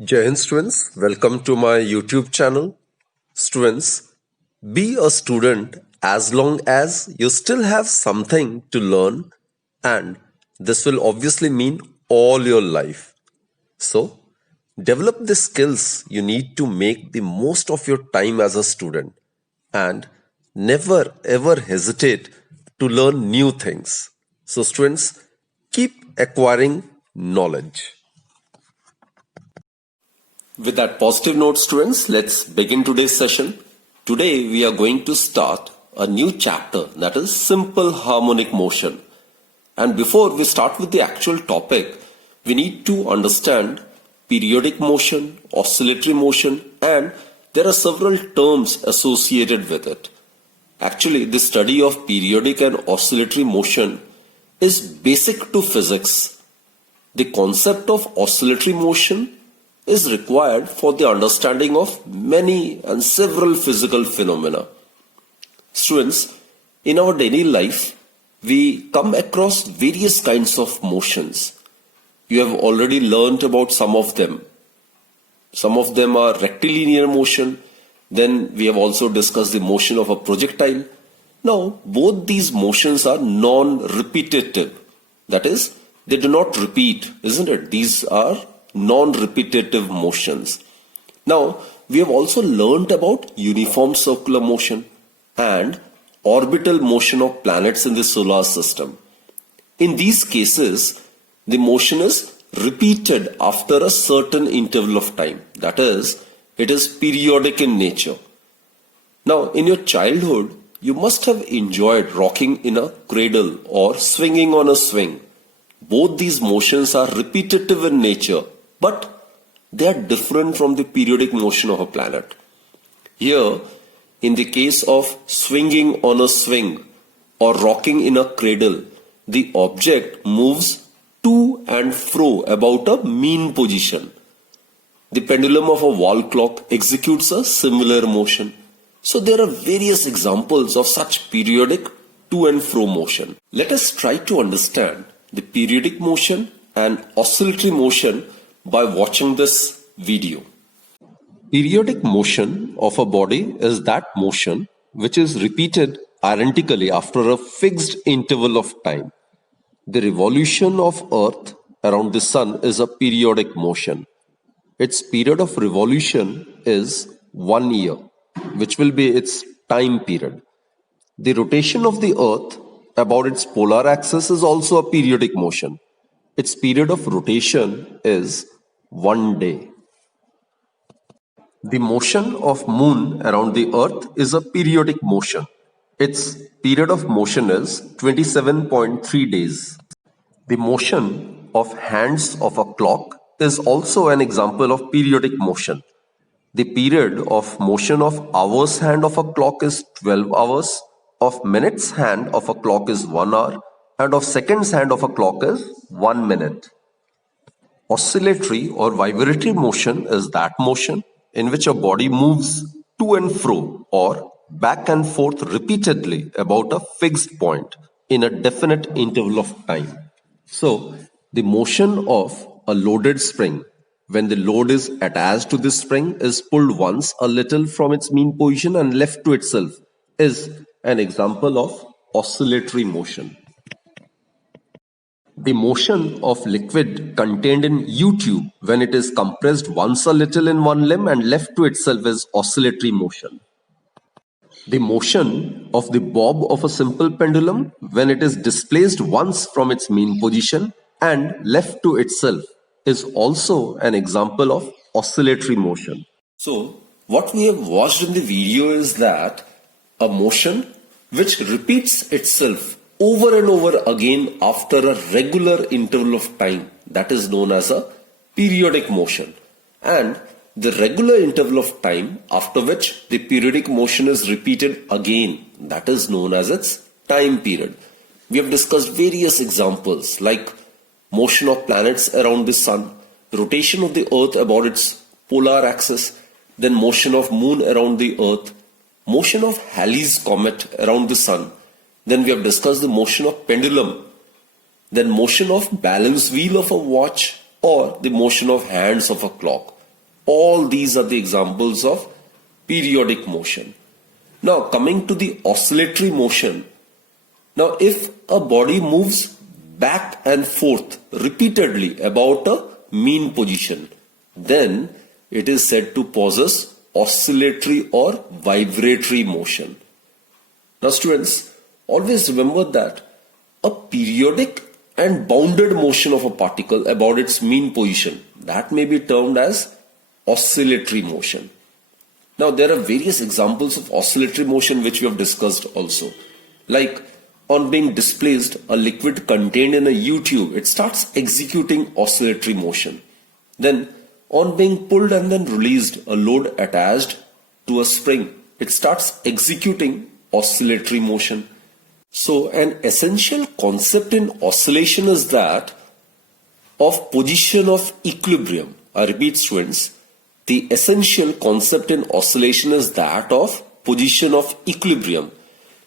Jai Hind students, welcome to my YouTube channel. Students, be a student as long as you still have something to learn, and this will obviously mean all your life. So, develop the skills you need to make the most of your time as a student, and never ever hesitate to learn new things. So, students, keep acquiring knowledge. With that positive note, students, let's begin today's session. Today, we are going to start a new chapter, that is simple harmonic motion. And before we start with the actual topic, we need to understand periodic motion, oscillatory motion, and there are several terms associated with it. Actually, the study of periodic and oscillatory motion is basic to physics. The concept of oscillatory motion is required for the understanding of many and several physical phenomena. Students, in our daily life, we come across various kinds of motions. You have already learnt about some of them. Some of them are rectilinear motion. Then we have also discussed the motion of a projectile. Now, both these motions are non-repetitive. That is, they do not repeat, isn't it? These are non-repetitive motions. Now, we have also learnt about uniform circular motion and orbital motion of planets in the solar system. In these cases, the motion is repeated after a certain interval of time. That is, it is periodic in nature. Now, in your childhood, you must have enjoyed rocking in a cradle or swinging on a swing. Both these motions are repetitive in nature, but they are different from the periodic motion of a planet. Here, in the case of swinging on a swing or rocking in a cradle, the object moves to and fro about a mean position. The pendulum of a wall clock executes a similar motion. So there are various examples of such periodic to and fro motion. Let us try to understand the periodic motion and oscillatory motion by watching this video. Periodic motion of a body is that motion which is repeated identically after a fixed interval of time. The revolution of Earth around the Sun is a periodic motion. Its period of revolution is 1 year, which will be its time period. The rotation of the Earth about its polar axis is also a periodic motion. Its period of rotation is 1 day. The motion of Moon around the Earth is a periodic motion. Its period of motion is 27.3 days. The motion of hands of a clock is also an example of periodic motion. The period of motion of hours hand of a clock is 12 hours, of minutes hand of a clock is 1 hour, and of seconds hand of a clock is 1 minute. Oscillatory or vibratory motion is that motion in which a body moves to and fro or back and forth repeatedly about a fixed point in a definite interval of time. So, the motion of a loaded spring when the load is attached to the spring is pulled once a little from its mean position and left to itself is an example of oscillatory motion. The motion of liquid contained in U-tube when it is compressed once a little in one limb and left to itself is oscillatory motion. The motion of the bob of a simple pendulum when it is displaced once from its mean position and left to itself is also an example of oscillatory motion. So, what we have watched in the video is that a motion which repeats itself over and over again after a regular interval of time, that is known as a periodic motion, and the regular interval of time after which the periodic motion is repeated again, that is known as its time period. We have discussed various examples like motion of planets around the sun, rotation of the earth about its polar axis, then motion of moon around the earth, motion of Halley's comet around the sun. Then we have discussed the motion of pendulum, then motion of balance wheel of a watch or the motion of hands of a clock. All these are the examples of periodic motion. Now coming to the oscillatory motion. Now if a body moves back and forth repeatedly about a mean position, then it is said to possess oscillatory or vibratory motion. Now students, always remember that a periodic and bounded motion of a particle about its mean position, that may be termed as oscillatory motion. Now there are various examples of oscillatory motion which we have discussed also. Like on being displaced, a liquid contained in a U-tube, it starts executing oscillatory motion. Then on being pulled and then released, a load attached to a spring, it starts executing oscillatory motion. So an essential concept in oscillation is that of position of equilibrium. I repeat students, the essential concept in oscillation is that of position of equilibrium.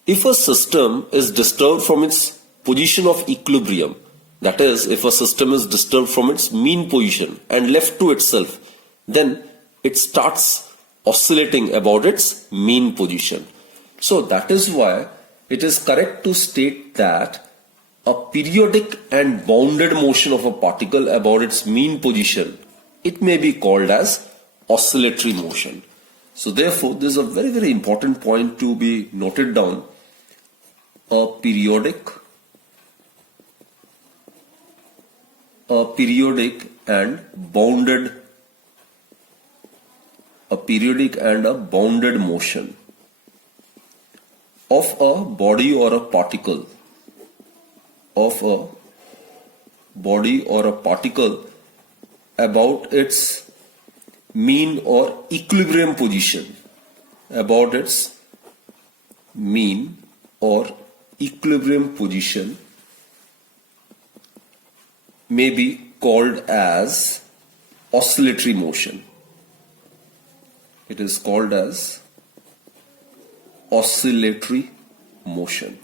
If a system is disturbed from its position of equilibrium, that is, if a system is disturbed from its mean position and left to itself, then it starts oscillating about its mean position. So that is why it is correct to state that a periodic and bounded motion of a particle about its mean position, it may be called as oscillatory motion. So therefore, this is a very, very important point to be noted down. A periodic and a bounded motion of a body or a particle about its mean or equilibrium position, about its mean or equilibrium position may be called as oscillatory motion. It is called as oscillatory motion.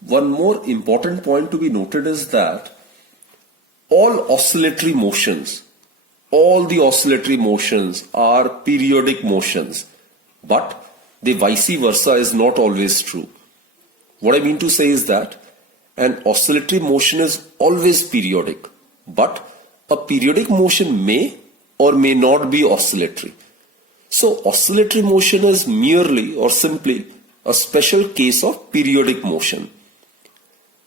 One more important point to be noted is that all the oscillatory motions are periodic motions, but the vice versa is not always true. What I mean to say is that an oscillatory motion is always periodic, but a periodic motion may or may not be oscillatory. So oscillatory motion is merely or simply a special case of periodic motion.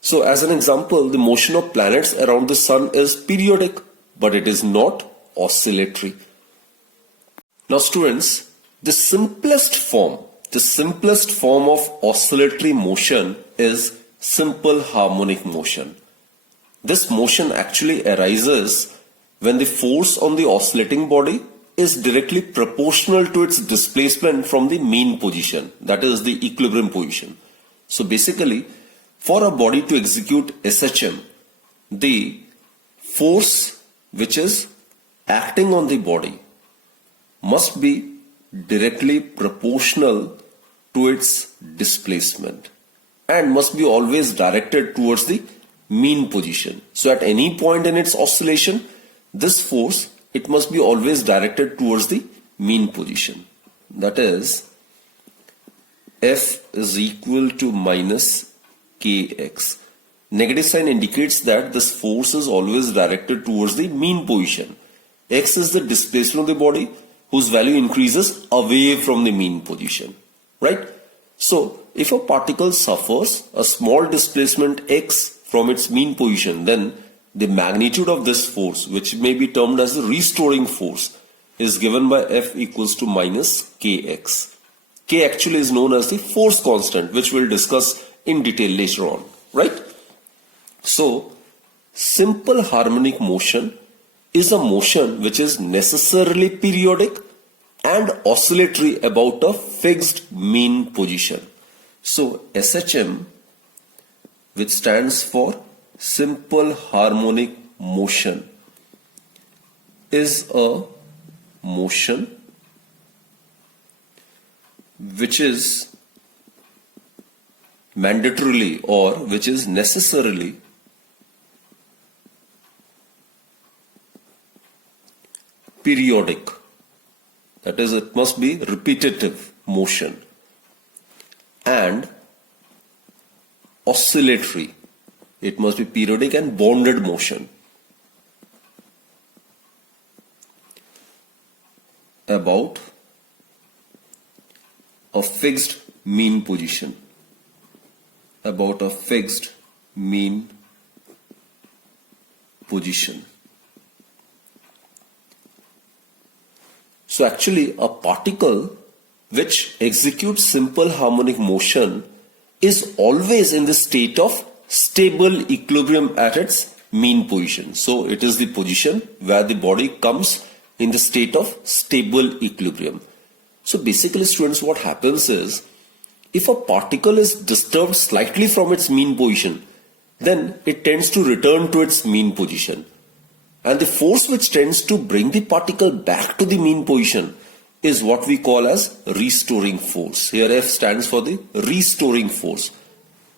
So as an example, the motion of planets around the sun is periodic, but it is not oscillatory. Now students, the simplest form of oscillatory motion is simple harmonic motion. This motion actually arises when the force on the oscillating body is directly proportional to its displacement from the mean position, that is the equilibrium position. So basically, for a body to execute SHM, the force which is acting on the body must be directly proportional to its displacement and must be always directed towards the mean position. So at any point in its oscillation, this force, it must be always directed towards the mean position. That is, F is equal to minus Kx. Negative sign indicates that this force is always directed towards the mean position. X is the displacement of the body whose value increases away from the mean position, right? So if a particle suffers a small displacement x from its mean position, then the magnitude of this force, which may be termed as the restoring force, is given by F equals to minus Kx. K actually is known as the force constant, which we'll discuss in detail later on, right? So simple harmonic motion is a motion which is necessarily periodic and oscillatory about a fixed mean position. So SHM, which stands for simple harmonic motion, is a motion which is mandatorily or which is necessarily periodic. That is, it must be repetitive motion. And oscillatory. It must be periodic and bonded motion. About a fixed mean position. About a fixed mean position. So actually a particle which executes simple harmonic motion is always in the state of stable equilibrium at its mean position. So it is the position where the body comes in the state of stable equilibrium. So basically, students, what happens is, if a particle is disturbed slightly from its mean position, then it tends to return to its mean position. And the force which tends to bring the particle back to the mean position is what we call as restoring force. Here F stands for the restoring force.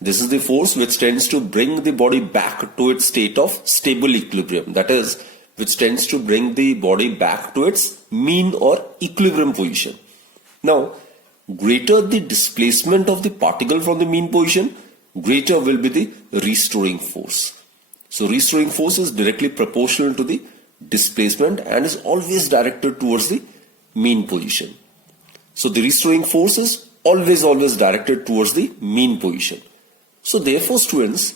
This is the force which tends to bring the body back to its state of stable equilibrium. That is, which tends to bring the body back to its mean or equilibrium position. Now, greater the displacement of the particle from the mean position, greater will be the restoring force. So restoring force is directly proportional to the displacement and is always directed towards the mean position. So the restoring force is always directed towards the mean position. So therefore, students,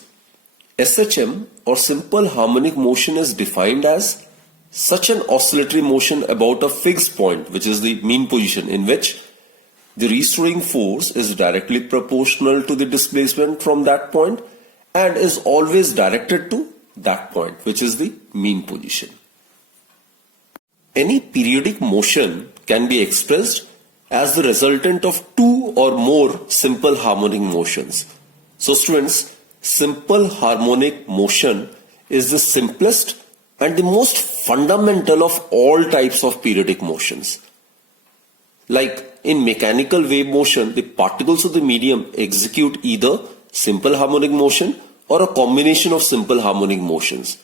SHM or simple harmonic motion is defined as such an oscillatory motion about a fixed point, which is the mean position, in which the restoring force is directly proportional to the displacement from that point and is always directed to that point, which is the mean position. Any periodic motion can be expressed as the resultant of two or more simple harmonic motions. So students, simple harmonic motion is the simplest and the most fundamental of all types of periodic motions. Like in mechanical wave motion, the particles of the medium execute either simple harmonic motion or a combination of simple harmonic motions.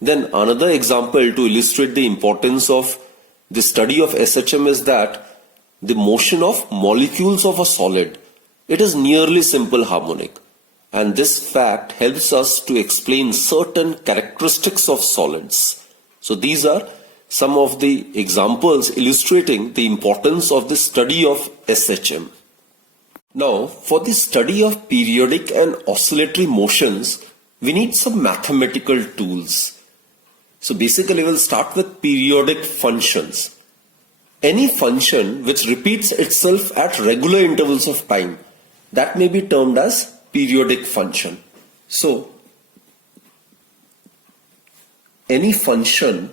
Then another example to illustrate the importance of the study of SHM is that the motion of molecules of a solid, it is nearly simple harmonic. And this fact helps us to explain certain characteristics of solids. So these are some of the examples illustrating the importance of the study of SHM. Now, for the study of periodic and oscillatory motions, we need some mathematical tools. So basically, we'll start with periodic functions. Any function which repeats itself at regular intervals of time, that may be termed as periodic function. So, any function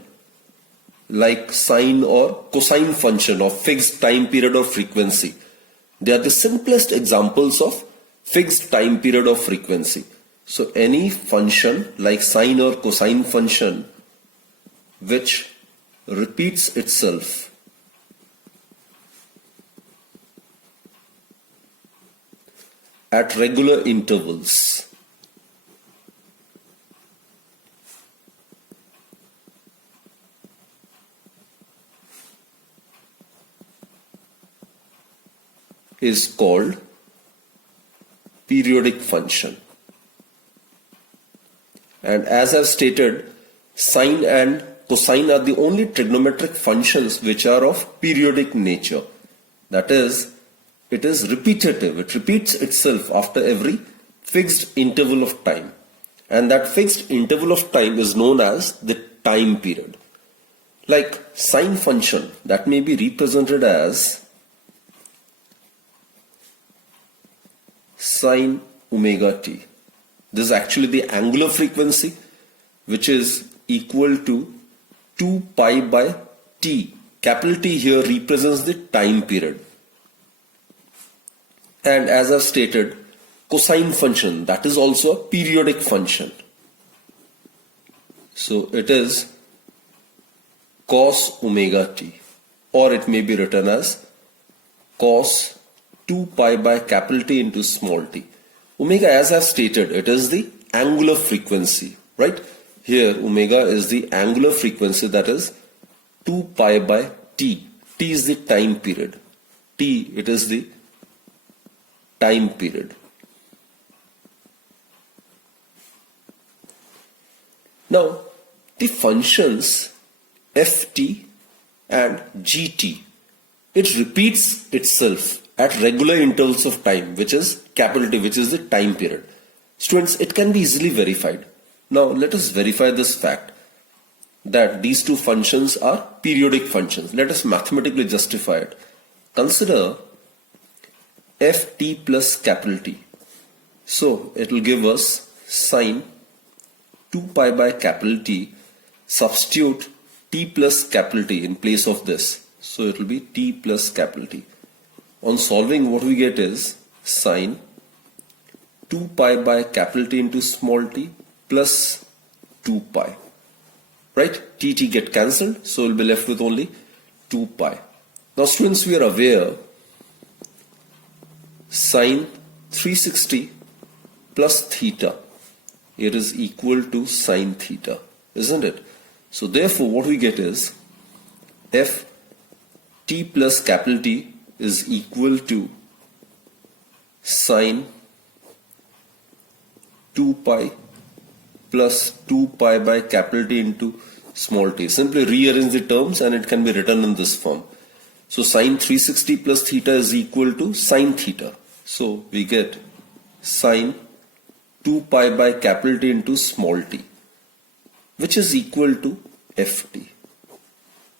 like sine or cosine function of fixed time period or frequency, they are the simplest examples of fixed time period or frequency. So any function like sine or cosine function which repeats itself at regular intervals is called periodic function. And as I've stated, sine and cosine are the only trigonometric functions which are of periodic nature. That is, it is repetitive. It repeats itself after every fixed interval of time. And that fixed interval of time is known as the time period. Like sine function, that may be represented as sine omega t. This is actually the angular frequency, which is equal to 2 pi by t. Capital T here represents the time period. And as I've stated, cosine function, that is also a periodic function. So it is cos omega t, or it may be written as cos 2 pi by capital T into small t. Omega, as I've stated, it is the angular frequency, right? Here omega is the angular frequency, that is 2 pi by t. T is the time period. T, it is the time period. Now, the functions ft and gt, it repeats itself at regular intervals of time, which is capital T, which is the time period. Students, it can be easily verified. Now, let us verify this fact that these two functions are periodic functions. Let us mathematically justify it. Consider ft plus capital T. So, it will give us sine 2 pi by capital T. Substitute t plus capital T in place of this. So, it will be t plus capital T. On solving, what we get is sine 2 pi by capital T into small t plus 2 pi. Right? T get cancelled, so we'll be left with only 2 pi. Now students, we are aware sine 360 plus theta, it is equal to sine theta, isn't it? So therefore what we get is f t plus capital T is equal to sine 2 pi plus 2 pi by capital T into small t. Simply rearrange the terms and it can be written in this form. So sine 360 plus theta is equal to sine theta. So we get sine 2 pi by capital T into small t, which is equal to ft.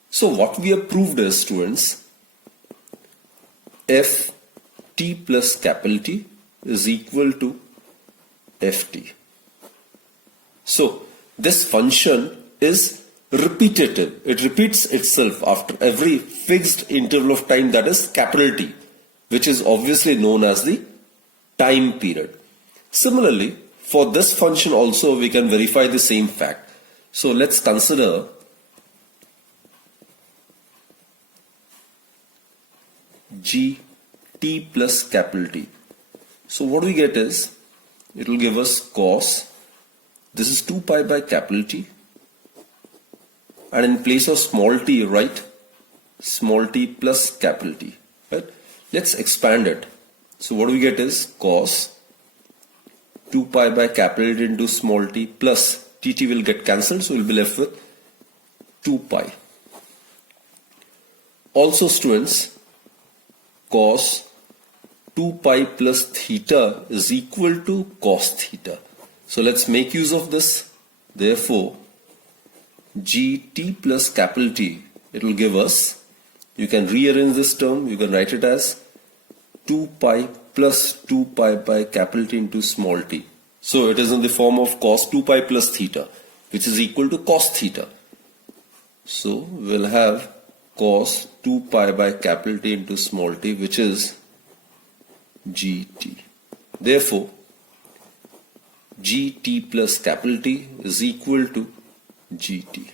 So what we have proved is, students, f t plus capital T is equal to ft. So this function is repetitive. It repeats itself after every fixed interval of time, that is capital T, which is obviously known as the time period. Similarly, for this function also we can verify the same fact. So let's consider g t plus capital T. So what we get is, it will give us cos, this is 2 pi by capital T, and in place of small t write small t plus capital T. Right? Let's expand it. So what we get is cos 2 pi by capital T into small t plus tt will get cancelled, so we'll be left with 2 pi. Also students, cos 2 pi plus theta is equal to cos theta. So let's make use of this. Therefore, gt plus capital T, it will give us, you can rearrange this term, you can write it as 2 pi plus 2 pi by capital T into small t. So it is in the form of cos 2 pi plus theta, which is equal to cos theta. So we'll have cos 2 pi by capital T into small t, which is gt. Therefore, gt plus capital T is equal to gt.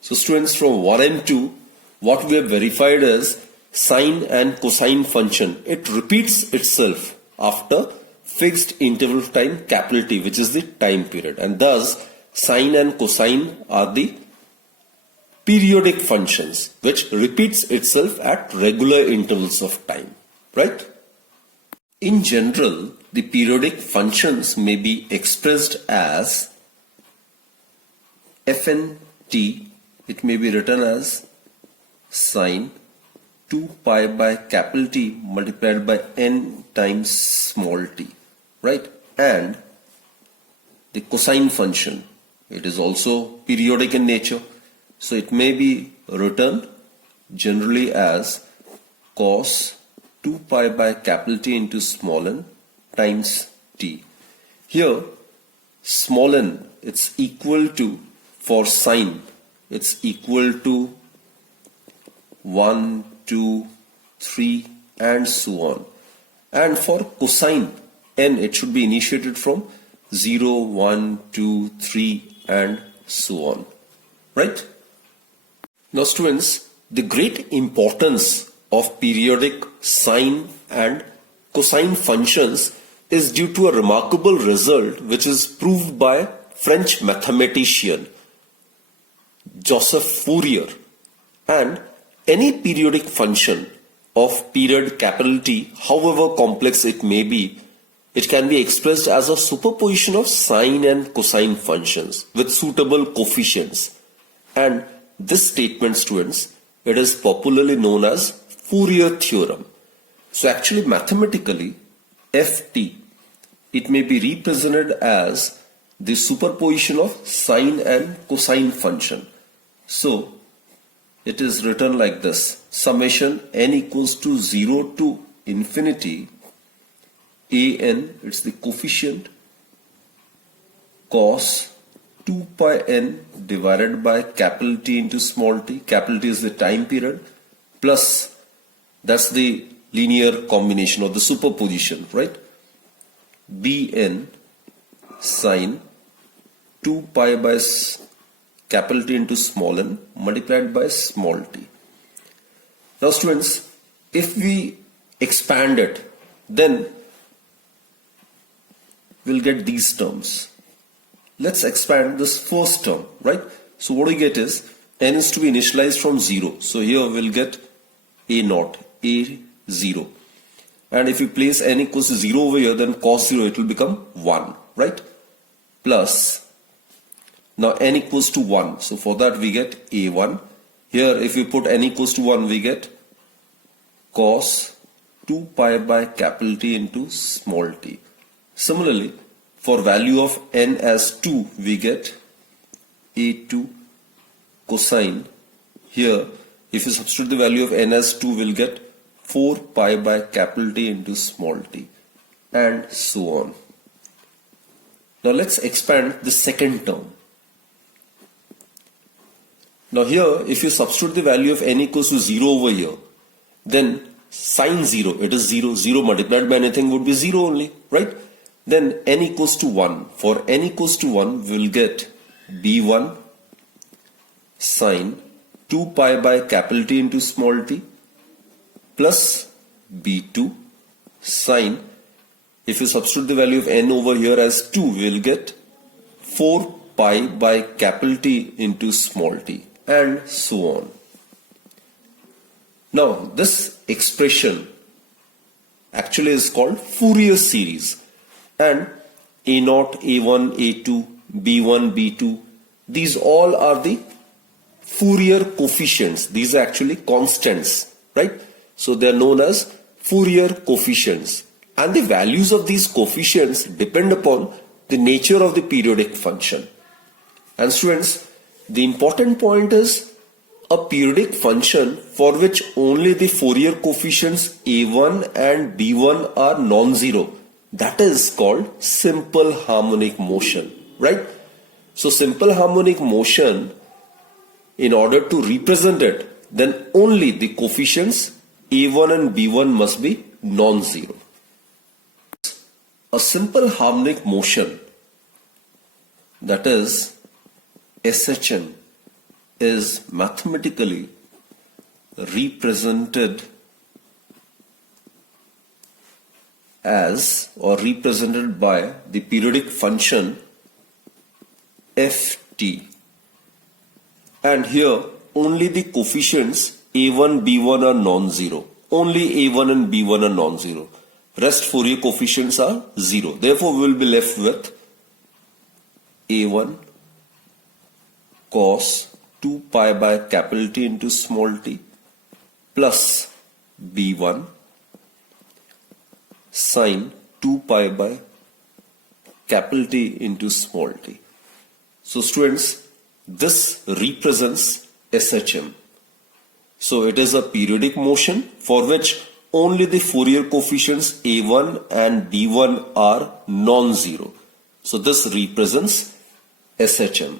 So students, from 1 and 2, what we have verified is sine and cosine function. It repeats itself after fixed interval of time capital T, which is the time period, and thus sine and cosine are the periodic functions which repeats itself at regular intervals of time. Right? In general, the periodic functions may be expressed as fn t. It may be written as sine 2 pi by capital T multiplied by n times small t. Right? And the cosine function, it is also periodic in nature. So it may be written generally as cos 2 pi by capital T into small n times t. Here small n, it's equal to, for sine, it's equal to 1, 2, 3 and so on. And for cosine n, it should be initiated from 0, 1, 2, 3 and so on. Right? Now students, the great importance of periodic sine and cosine functions is due to a remarkable result which is proved by French mathematician Joseph Fourier, and any periodic function of period capital T, however complex it may be, it can be expressed as a superposition of sine and cosine functions with suitable coefficients. And this statement, students, it is popularly known as Fourier theorem. So actually mathematically, Ft, it may be represented as the superposition of sine and cosine function. So it is written like this: summation n equals to 0 to infinity an, it's the coefficient, cos 2 pi n divided by capital T into small t. Capital T is the time period, plus that's the linear combination or the superposition, right? Bn sine 2 pi by capital T into small n multiplied by small t. Now students, if we expand it, then we'll get these terms. Let's expand this first term, right? So what we get is n is to be initialized from 0. So here we'll get a naught, a0. And if we place n equals to 0 over here, then cos 0, it will become 1, right? Plus, now n equals to 1. So for that we get a1. Here if we put n equals to 1, we get cos 2 pi by capital T into small t. Similarly, for value of n as 2, we get a2 cosine. Here, if you substitute the value of n as 2, we'll get 4 pi by capital T into small t, and so on. Now let's expand the second term. Now here, if you substitute the value of n equals to 0 over here, then sine 0, it is 0. 0 multiplied by anything would be 0 only, right? Then n equals to 1. For n equals to 1, we will get b1 sine 2 pi by capital T into small t plus b2 sine, if you substitute the value of n over here as 2, we will get 4 pi by capital T into small t, and so on. Now this expression actually is called Fourier series, and a0, a1, a2, b1, b2, these all are the Fourier coefficients. These are actually constants, right? So they are known as Fourier coefficients, and the values of these coefficients depend upon the nature of the periodic function. And students, the important point is a periodic function for which only the Fourier coefficients a1 and b1 are non-zero, that is called simple harmonic motion, right? So simple harmonic motion, in order to represent it, then only the coefficients a1 and b1 must be non-zero. A simple harmonic motion, that is SHM, is mathematically represented as or represented by the periodic function Ft, and here only the coefficients a1, b1 are non-zero. Only a1 and b1 are non-zero. Rest Fourier coefficients are 0. Therefore, we will be left with a1 cos 2 pi by capital T into small t plus b1 sine 2 pi by capital T into small t. So students, this represents SHM. So it is a periodic motion for which only the Fourier coefficients a1 and b1 are non-zero. So this represents SHM.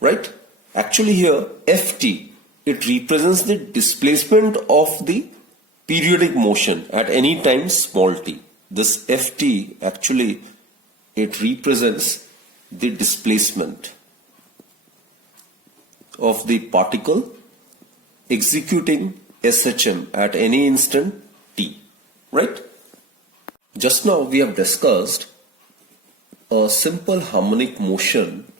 Right? Actually here Ft, it represents the displacement of the periodic motion at any time small t. This Ft actually, it represents the displacement of the particle executing SHM at any instant t, right? Just now we have discussed a simple harmonic motion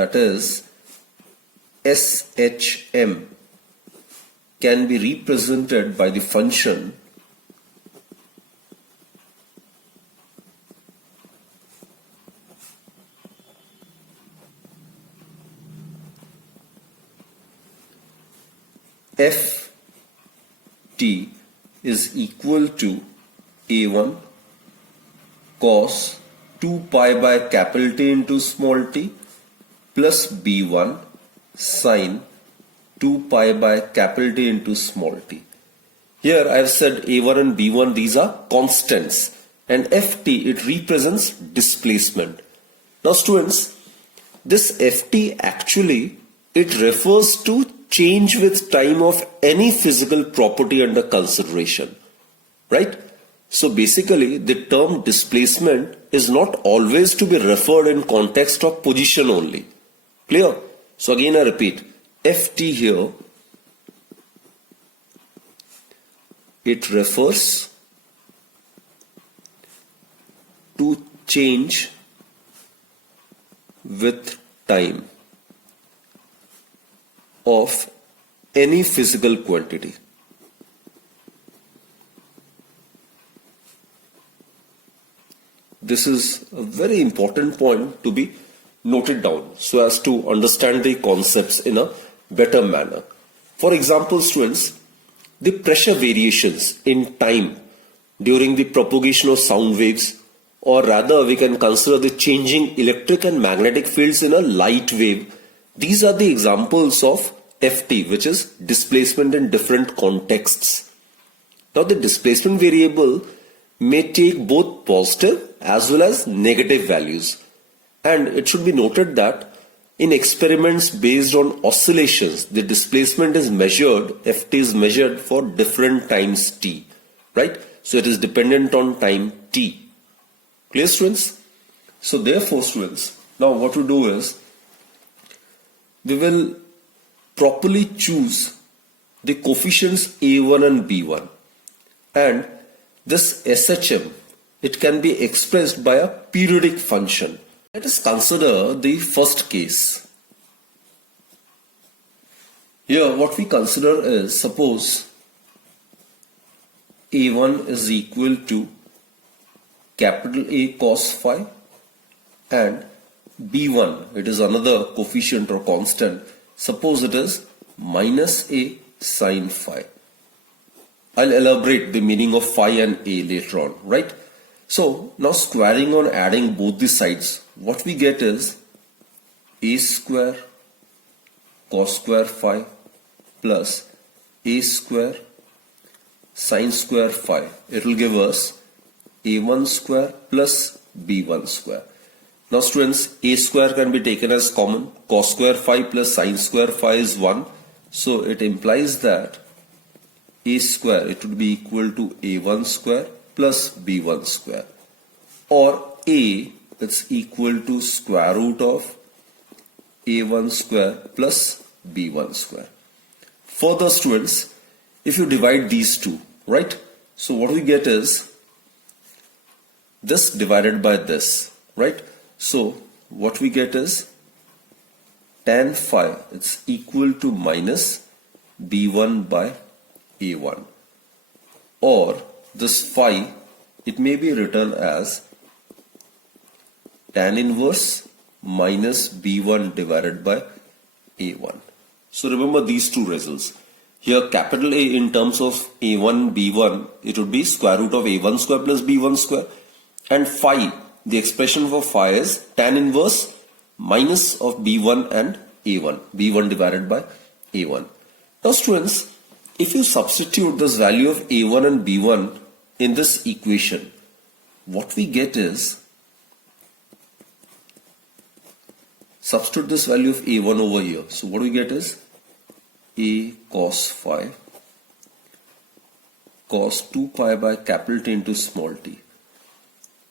that is SHM, can be represented by the function Ft is equal to A1 cos 2 pi by capital T into small t plus B1 sin 2 pi by capital T into small t. Here I have said A1 and B1, these are constants, and Ft, it represents displacement. Now students, this Ft actually, it refers to change with time of any physical property under consideration, right? So basically the term displacement is not always to be referred in context of position only. Clear? So again I repeat, Ft here, it refers to change with time of any physical quantity. This is a very important point to be noted down so as to understand the concepts in a better manner. For example, students, the pressure variations in time during the propagation of sound waves, or rather we can consider the changing electric and magnetic fields in a light wave. These are the examples of Ft, which is displacement in different contexts. Now the displacement variable may take both positive as well as negative values, and it should be noted that in experiments based on oscillations, the displacement is measured, Ft is measured for different times t, right? So it is dependent on time t. Clear, students? So therefore, students, now what we do is, we will properly choose the coefficients A1 and B1, and this SHM, it can be expressed by a periodic function. Let us consider the first case. Here what we consider is, suppose A1 is equal to capital A cos phi and B1, it is another coefficient or constant, suppose it is minus A sin phi. I'll elaborate the meaning of phi and A later on, right? So now squaring or adding both the sides, what we get is A square cos square phi plus A square sin square phi. It will give us A1 square plus B1 square. Now students, A square can be taken as common. Cos square phi plus sin square phi is 1. So it implies that A square, it would be equal to A1 square plus B1 square, or A, it's equal to square root of A1 square plus B1 square. Further students, if you divide these two, right? So what we get is this divided by this, right? So what we get is tan phi, it's equal to minus B1 by A1, or this phi, it may be written as tan inverse minus B1 divided by A1. So remember these two results. Here capital A in terms of A1, B1, it would be square root of A1 square plus B1 square, and phi, the expression for phi is tan inverse minus of B1 and A1, B1 divided by A1. Now students, if you substitute this value of A1 and B1 in this equation, what we get is, substitute this value of A1 over here. So what we get is A cos phi cos 2 pi by capital T into small t.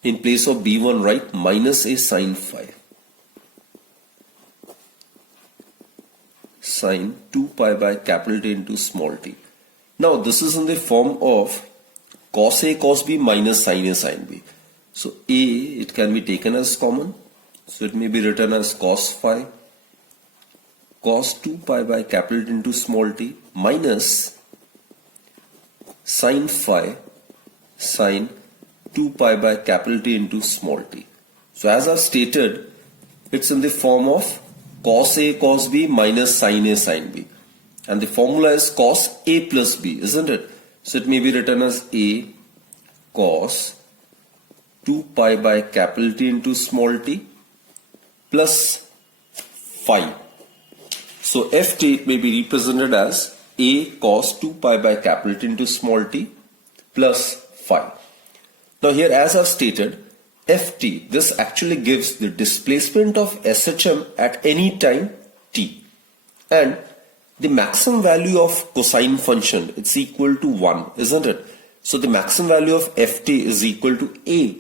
In place of B1, write minus A sin phi sin 2 pi by capital T into small t. Now this is in the form of cos A cos B minus sin A sin B. So A, it can be taken as common. So it may be written as cos phi cos 2 pi by capital T into small t minus sin phi sin 2 pi by capital T into small t. So as I've stated, it's in the form of cos A cos B minus sin A sin B. And the formula is cos A plus B, isn't it? So it may be written as A cos 2 pi by capital T into small t plus phi. So ft may be represented as A cos 2 pi by capital T into small t plus phi. Now here, as I've stated, ft, this actually gives the displacement of SHM at any time t. And the maximum value of cosine function, it's equal to 1, isn't it? So the maximum value of ft is equal to A.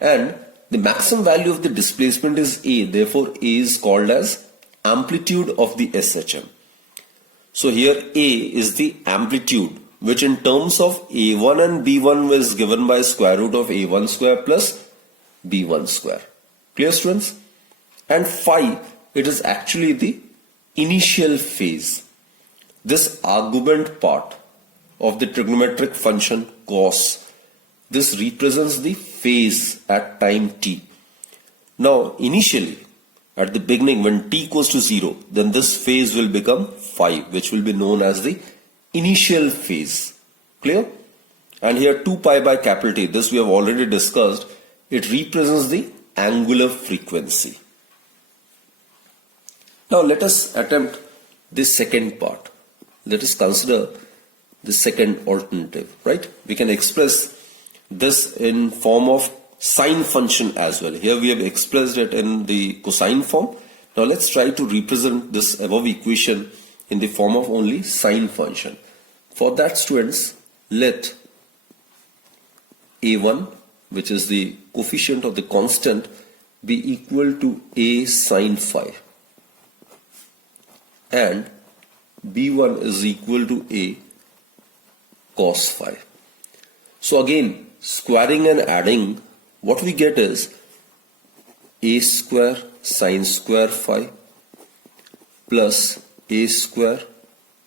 And the maximum value of the displacement is A. Therefore, A is called as amplitude of the SHM. So here A is the amplitude, which in terms of A1 and B1 was given by square root of A1 square plus B1 square. Clear, students? And phi, it is actually the initial phase. This argument part of the trigonometric function cos, this represents the phase at time t. Now initially, at the beginning when t equals to 0, then this phase will become phi, which will be known as the initial phase. Clear? And here 2 pi by capital T, this we have already discussed, it represents the angular frequency. Now let us attempt the second part. Let us consider the second alternative, right? We can express this in form of sine function as well. Here we have expressed it in the cosine form. Now let's try to represent this above equation in the form of only sine function. For that, students, let A1, which is the coefficient of the constant, be equal to A sin phi, and B1 is equal to A cos phi. So again, squaring and adding, what we get is A square sin square phi plus A square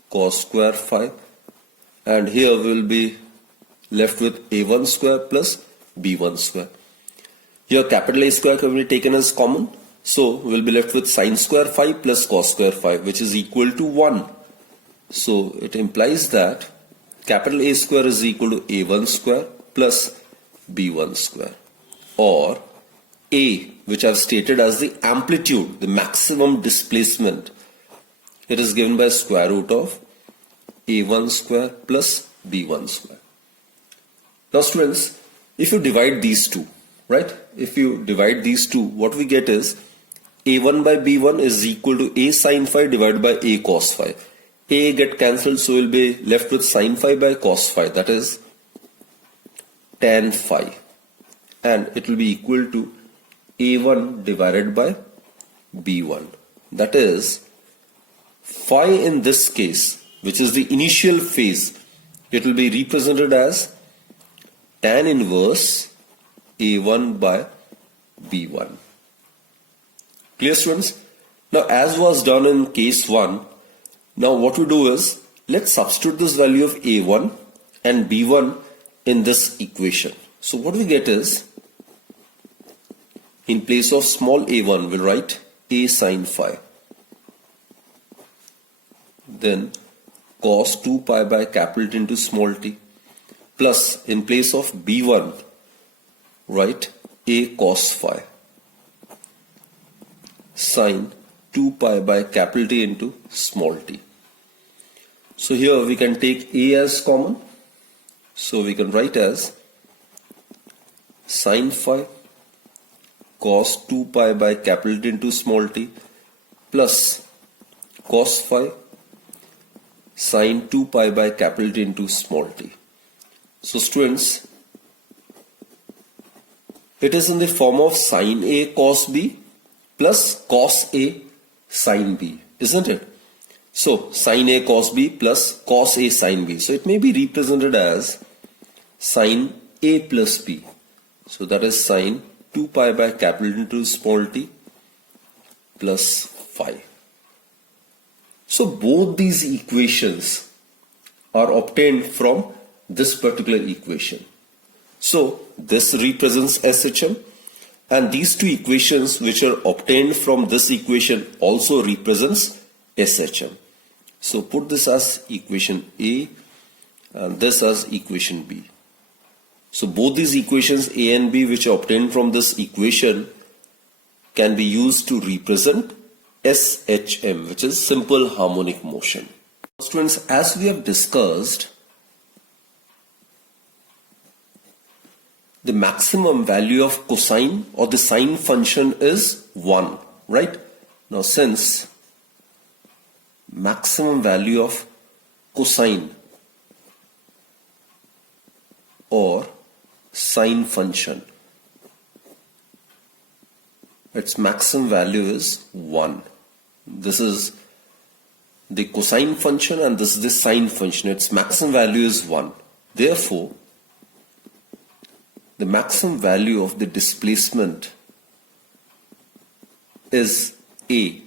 cos square phi, and here we will be left with A1 square plus B1 square. Here capital A square can be taken as common, so we will be left with sin square phi plus cos square phi, which is equal to 1. So it implies that capital A square is equal to A1 square plus B1 square, or A, which I have stated as the amplitude, the maximum displacement, it is given by square root of A1 square plus B1 square. Now students, if you divide these two, right? If you divide these two, what we get is A1 by B1 is equal to A sin phi divided by A cos phi. A get cancelled, so we'll be left with sin phi by cos phi, that is tan phi, and it will be equal to A1 divided by B1, that is phi in this case, which is the initial phase, it will be represented as tan inverse A1 by B1. Clear, students? Now as was done in case 1, now what we do is, let's substitute this value of A1 and B1 in this equation. So what we get is, in place of small a1 we'll write A sin phi, then cos 2 pi by capital T into small t, plus in place of B1 write A cos phi sin 2 pi by capital T into small t. So here we can take A as common, so we can write as sin phi cos 2 pi by capital T into small t plus cos phi sin 2 pi by capital T into small t. So students, it is in the form of sin A cos B plus cos A sin B, isn't it? So sin A cos B plus cos A sin B. So it may be represented as sin A plus B. So that is sin 2 pi by capital T into small t plus phi. So both these equations are obtained from this particular equation. So this represents SHM, and these two equations which are obtained from this equation also represents SHM. So put this as equation A and this as equation B. So both these equations A and B which are obtained from this equation can be used to represent SHM, which is simple harmonic motion. Students, as we have discussed, the maximum value of cosine or the sine function is 1, right? Now since maximum value of cosine or sine function, its maximum value is 1. This is the cosine function and this is the sine function. Its maximum value is 1. Therefore, the maximum value of the displacement is A.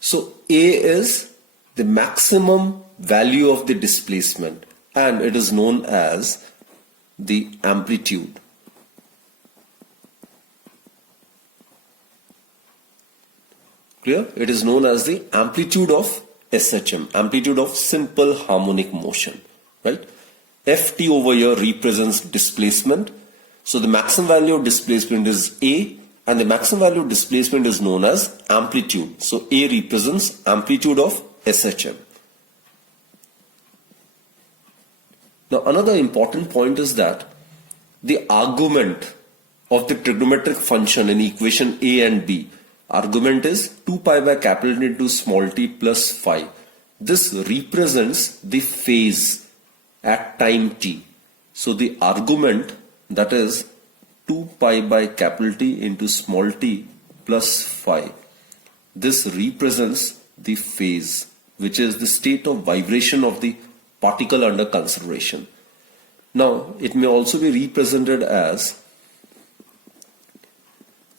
So A is the maximum value of the displacement and it is known as the amplitude. Clear? It is known as the amplitude of SHM, amplitude of simple harmonic motion, right? Ft over here represents displacement. So the maximum value of displacement is A and the maximum value of displacement is known as amplitude. So A represents amplitude of SHM. Now another important point is that the argument of the trigonometric function in equation A and B, argument is 2 pi by capital T into small t plus phi. This represents the phase at time t. So the argument, that is 2 pi by capital T into small t plus phi, this represents the phase, which is the state of vibration of the particle under consideration. Now it may also be represented as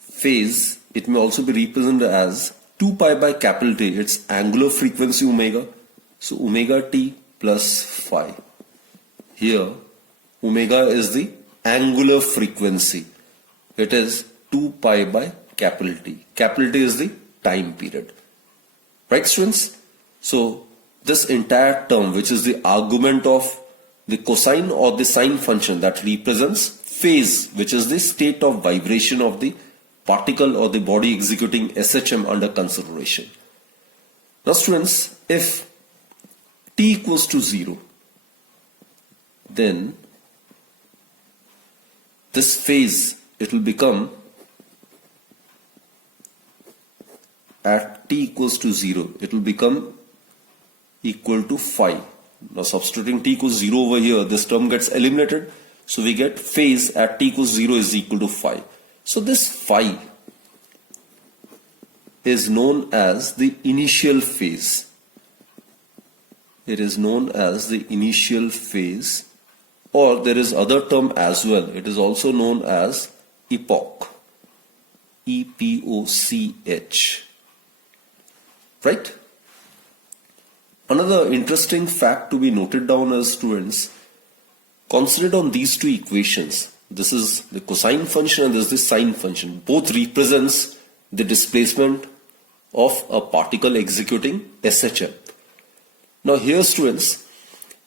phase. It may also be represented as 2 pi by capital T, its angular frequency omega. So omega t plus phi. Here omega is the angular frequency. It is 2 pi by capital T. Capital T is the time period. Right, students? So this entire term, which is the argument of the cosine or the sine function, that represents phase, which is the state of vibration of the particle or the body executing SHM under consideration. Now students, if t equals to 0, then this phase, it will become at t equals to 0, it will become equal to phi. Now substituting t equals 0 over here, this term gets eliminated. So we get phase at t equals 0 is equal to phi. So this phi is known as the initial phase. It is known as the initial phase, or there is other term as well. It is also known as epoch. E-P-O-C-H. Right? Another interesting fact to be noted down as students, considered on these two equations. This is the cosine function and this is the sine function. Both represents the displacement of a particle executing SHM. Now here students,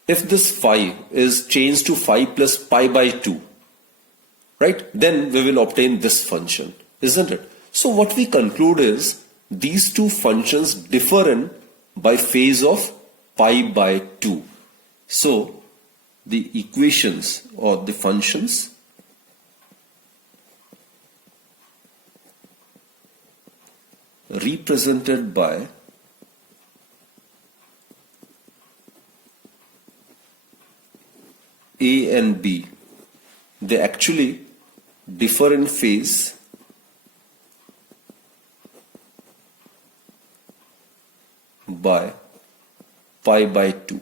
if this phi is changed to phi plus pi by 2, right, then we will obtain this function, isn't it? So what we conclude is these two functions differ in by phase of pi by 2. So the equations or the functions represented by A and B, they actually differ in phase by pi by 2,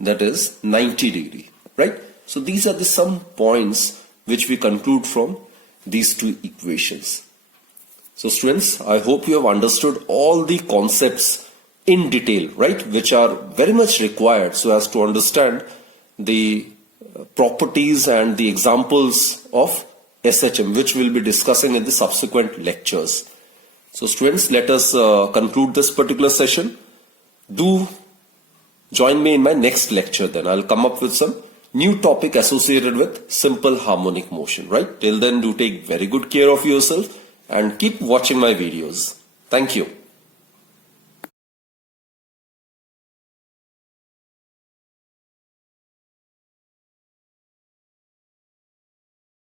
that is 90 degree, right? So these are the some points which we conclude from these two equations. So students, I hope you have understood all the concepts in detail, right, which are very much required so as to understand the properties and the examples of SHM, which we'll be discussing in the subsequent lectures. So students, let us conclude this particular session. Do join me in my next lecture then. I'll come up with some new topic associated with simple harmonic motion, right? Till then, do take very good care of yourself and keep watching my videos. Thank you.